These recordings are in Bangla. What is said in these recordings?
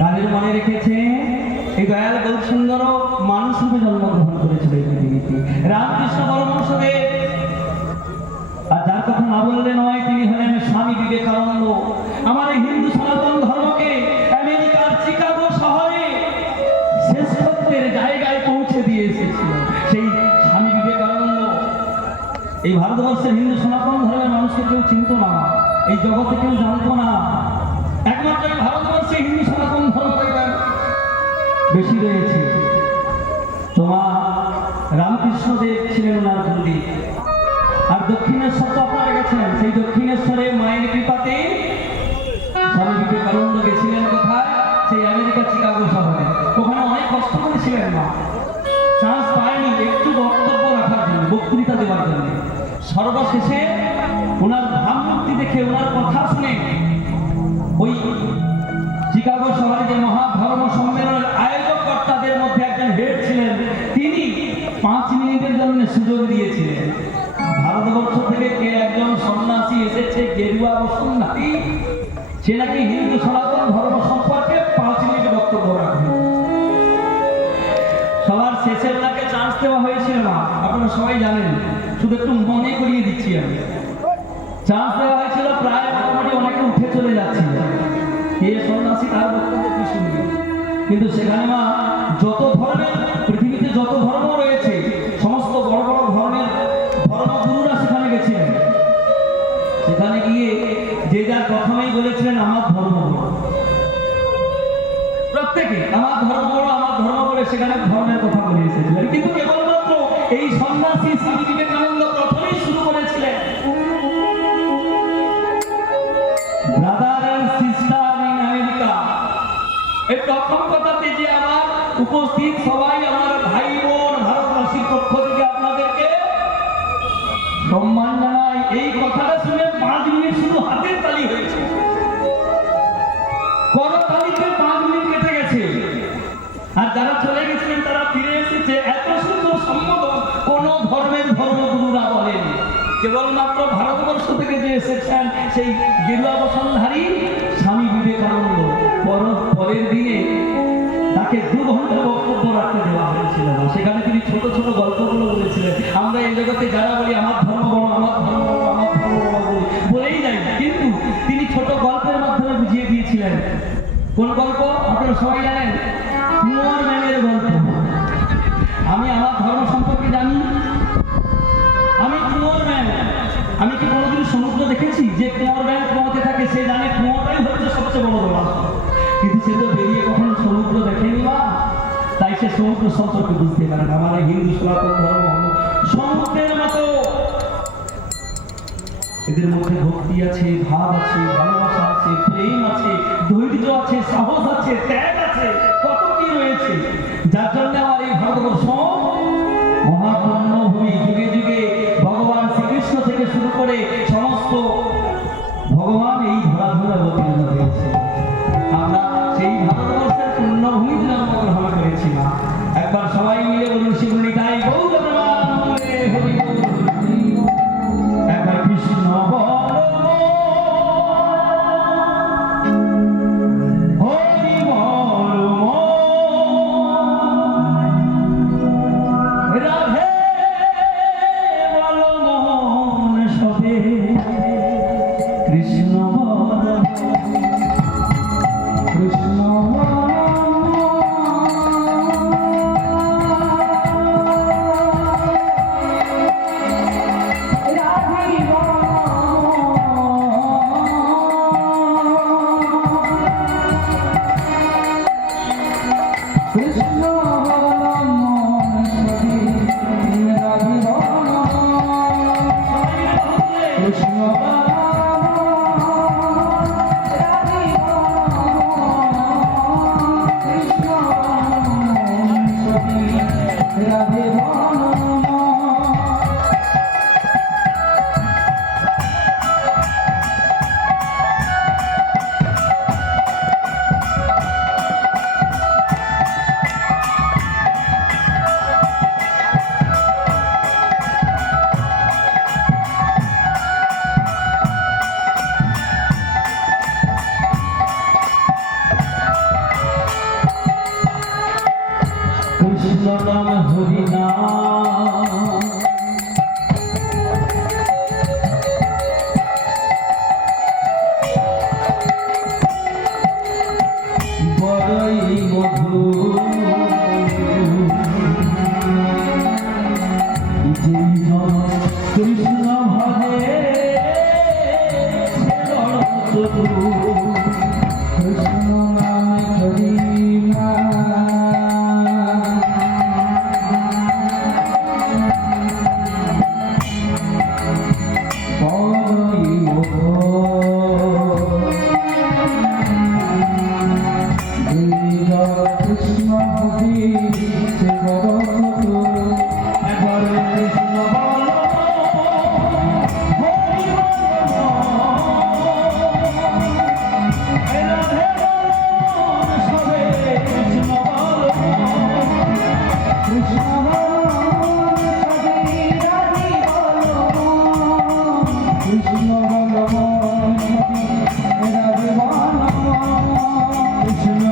কালের মনে রেখেছে এই দয়াল গৌর সুন্দর মানুষ রূপে জন্মগ্রহণ করেছিল এই পৃথিবীতে রামকৃষ্ণ পরমহংসদেব। আর যার কথা না বললে নয়, তিনি হলেন স্বামী বিবেকানন্দ। আমার এই হিন্দু সনাতন ধর্মকে আমেরিকার চিকাগো শহরে শ্রেষ্ঠত্বের জায়গায় পৌঁছে দিয়ে এসেছিল সেই স্বামী বিবেকানন্দ। এই ভারতবর্ষের হিন্দু সনাতন ধর্মের মানুষকে কেউ চিনত না, এই জগতে কেউ জানত না। একমাত্র এই ভারতবর্ষে হিন্দু সনাতন ধর্ম বেশি রয়েছে। তোমার রামকৃষ্ণদেব ছিলেন ওনার পণ্ডিত। আর দক্ষিণেশ্বর তো আপনারা গেছেন, সেই দক্ষিণেশ্বরে মায়ের কৃপাতে স্বামী বিবেকানন্দ গেছিলেন কোথায়? সেই আমেরিকা চিকাগো শহরে। ওখানে অনেক কষ্ট করেছিলেন মা, চান্স পায়নি একটু বক্তব্য রাখার জন্য, বক্তৃতা দেওয়ার জন্য। সর্বশেষে ওনার ভাবমূর্তি দেখে, ওনার কথা শুনে ওই চিকাগো শহরে যে মহাধর্ম সম্মেলনের আয়োজক কর্তাদের মধ্যে একজন হেড ছিলেন, তিনি 5 মিনিটের জন্য সুযোগ দিয়েছিলেন। ভারতবর্ষ থেকে কে একজন সন্ন্যাসী এসেছে গেরুয়া বসনধারী, সে নাকি হিন্দু সনাতন ধর্ম সম্পর্কে 5 মিনিট বক্তব্য রাখবে। সবার শেষে ওনাকে চান্স দেওয়া হয়েছিল না, আপনারা সবাই জানেন, শুধু একটু মনে করিয়ে দিচ্ছি আমি। চান্স দেওয়া হয়েছিল, প্রায় মোটামুটি অনেকে উঠে চলে যাচ্ছিল, কে সন্ন্যাসী তার বক্তব্য কি শুনবে। কিন্তু সেখানে মা যত ধর্মের, পৃথিবীতে যত ধর্ম রয়েছে সমস্ত বড় বড় ধর্মের ধর্মগুরুরা সেখানে গেছিলেন। সেখানে গিয়ে যে যার প্রথমেই বলেছিলেন আমার ধর্ম বড়, প্রত্যেকে আমার ধর্ম বড়, আমার ধর্ম বড়, সেখানে ধর্মের কথা বলে এসেছিলেন। কিন্তু কেবলমাত্র এই সন্ন্যাসী স্বামী বিবেকানন্দ প্রথমেই শুরু করেছিলেন, brother and sister in America. এই প্রথম কথাতে যে আমার উপস্থিত সবাই আমার ভাই বোন, ভারতবাসীর পক্ষ থেকে আপনাদেরকে সম্মান জানাই। এই কথাটা শুনে 5 মিনিট শুধু হাতের তালি হয়েছে, করতালিতে 5 মিনিট কেটে গেছে। আর যারা চলে গেছিলেন তারা ফিরে এসেছে। এত সুন্দর সম্বোধন কোন ধর্মের ধর্মগুরুরা বলেন। কেবলমাত্র ভারতবর্ষ থেকে যে এসেছেন সেই গেরুয়া বসনধারী স্বামী বিবেকানন্দ, পরের দিনে তাকে 2 ঘন্টা বক্তব্য রাখতে দেওয়া হয়েছিল। সেখানে তিনি ছোট ছোট গল্পগুলো বলেছিলেন। আমরা এই জগতে যারা বলি আমার ধর্ম বড়, আমার ধর্ম বড়, আমার ধর্ম বড় বলেই যাই, কিন্তু তিনি ছোট গল্পের মাধ্যমে বুঝিয়ে দিয়েছিলেন। কোন গল্প আপনারা সবাই জানেন? কুঁয়োর ম্যানের গল্প। আমি আমার ধর্ম সম্পর্কে জানি, আমি কুঁয়োর ম্যান। আমি কি কোনোদিন সমুদ্র দেখেছি? যে কুঁয়োর ম্যান কুঁয়োতে থাকে সে জানে কুঁয়োটাই হচ্ছে সবচেয়ে বড় জলাশয়, কিন্তু সে তো বেরিয়ে কখনো সমুদ্র দেখেনি বা, তাই সে সমুদ্র সম্পর্কে বুঝতে পারে না। আমার হিন্দু সনাতন ধর্ম সমুদ্রের মতো, এদের মধ্যে ভক্তি আছে, ভাব আছে, ভালোবাসা আছে, প্রেম আছে, ধৈর্য আছে, সাহস আছে, ত্যাগ আছে, কত কি রয়েছে। যার জন্য আমার এই ভারতবর্ষ মহাপুণ্যভূমি। যুগে যুগে ভগবান শ্রীকৃষ্ণ থেকে শুরু করে সমস্ত ভগবান এই ধরাধরা অবতীর্ণ হয়েছে। আমরা সেই ভারতবর্ষের পুণ্যভূমি জন্মগ্রহণ করেছি না। একবার সবাই মিলে বলুন শিবনী তাই গৌর প্রেমানন্দে হরি বল। একবার কৃষ্ণ বল হরি বল। কৃষ্ণ বলরাম সখী রাধে কৃষ্ণ রাধে কৃষ্ণ নাম হরি নাম বড়ই মধুর কৃষ্ণ ভজে কৃষ্ণ নাম হরি কৃষ্ণ হরি কৃষ্ণ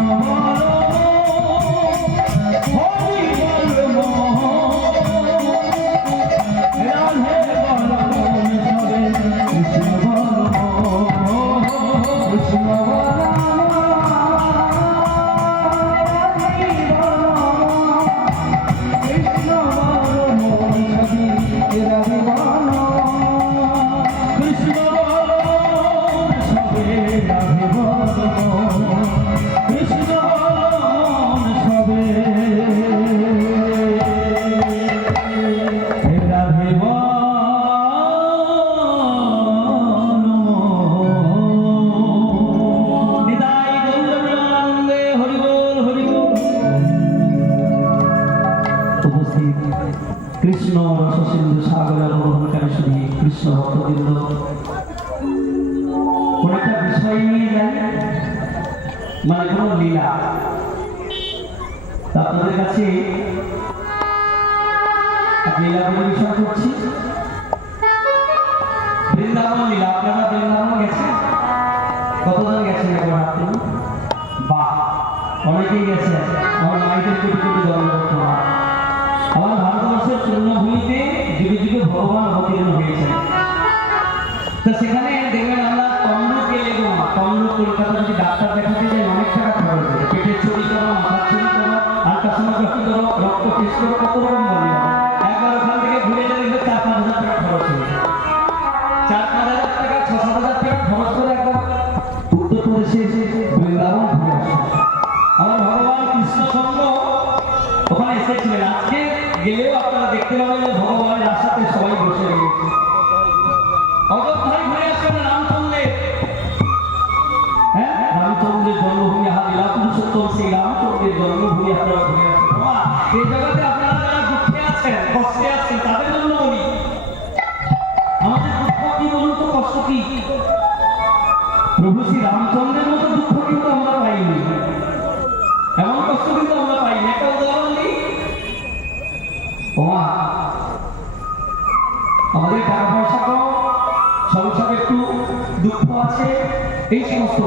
কৃষ্ণ রসসিন্ধু সাগরের মোহনকারী শুধু কৃষ্ণ ভক্তবৃন্দ কোন একটা বিষয় নিয়ে যায় মানে কোন লীলা আপনাদের কাছে লীলা বলে বিষয় করছি বৃন্দাবন লীলা আপনারা বৃন্দাবন গেছেন কতজন গেছেন একবার আপনি বাহ অনেকেই গেছে আমার মাইকের কোটি কোটি জন্মভক্ত আমার ভারতবর্ষের পূর্ণভূমিতে যুগে যুগে ভগবান অবতীর্ণ হয়েছেন তো সেখানে দেখবেন আমরা তমলুক গেলে তমলুক কলকাতা যদি ডাক্তার দেখাতে যাই অনেক টাকা খরচ হয় পেটের ছবি করো মাথার ছবি করো আল্ট্রাসোনোগ্রাফি করো রক্ত টেস্ট করো কত রকম বলি একবার ওখান থেকে ঘুরে গেলে দেখবে 4-5 হাজার টাকা খরচ হয়ে যায় 4-5 হাজার টাকা 6-7 হাজার টাকা খরচ করে একবার উত্তরপ্রদেশে বৃন্দাবন ঘুরে আসে আমার ভগবান কৃষ্ণচন্দ্র ওখানে এসেছিলেন আজকে গেলেও আপনারা দেখতে পাবেন যে ভগবানের রাস্তাতে সবাই বসে রয়েছে অযোধ্যায় ঘুরে আসবেন রামচন্দ্রের হ্যাঁ রামচন্দ্রের জন্মভূমি লীলা পুরুষোত্তম সেই রামচন্দ্রের জন্মভূমি আপনারা ঘুরে আসবেন এই জগতে আপনারা যারা দুঃখে আছেন কষ্টে আছেন তাদের জন্য বলি আমাদের দুঃখ কি বলুন তো কষ্ট কি প্রভু শ্রী রামচন্দ্রের মতো দুঃখ কিন্তু আমরা পাইনি এমন কষ্ট কিন্তু আমরা পাইনি একটা উদাহরণ দিই আমাদের টাকা পয়সা কম সংসারে একটু দুঃখ আছে এই সমস্ত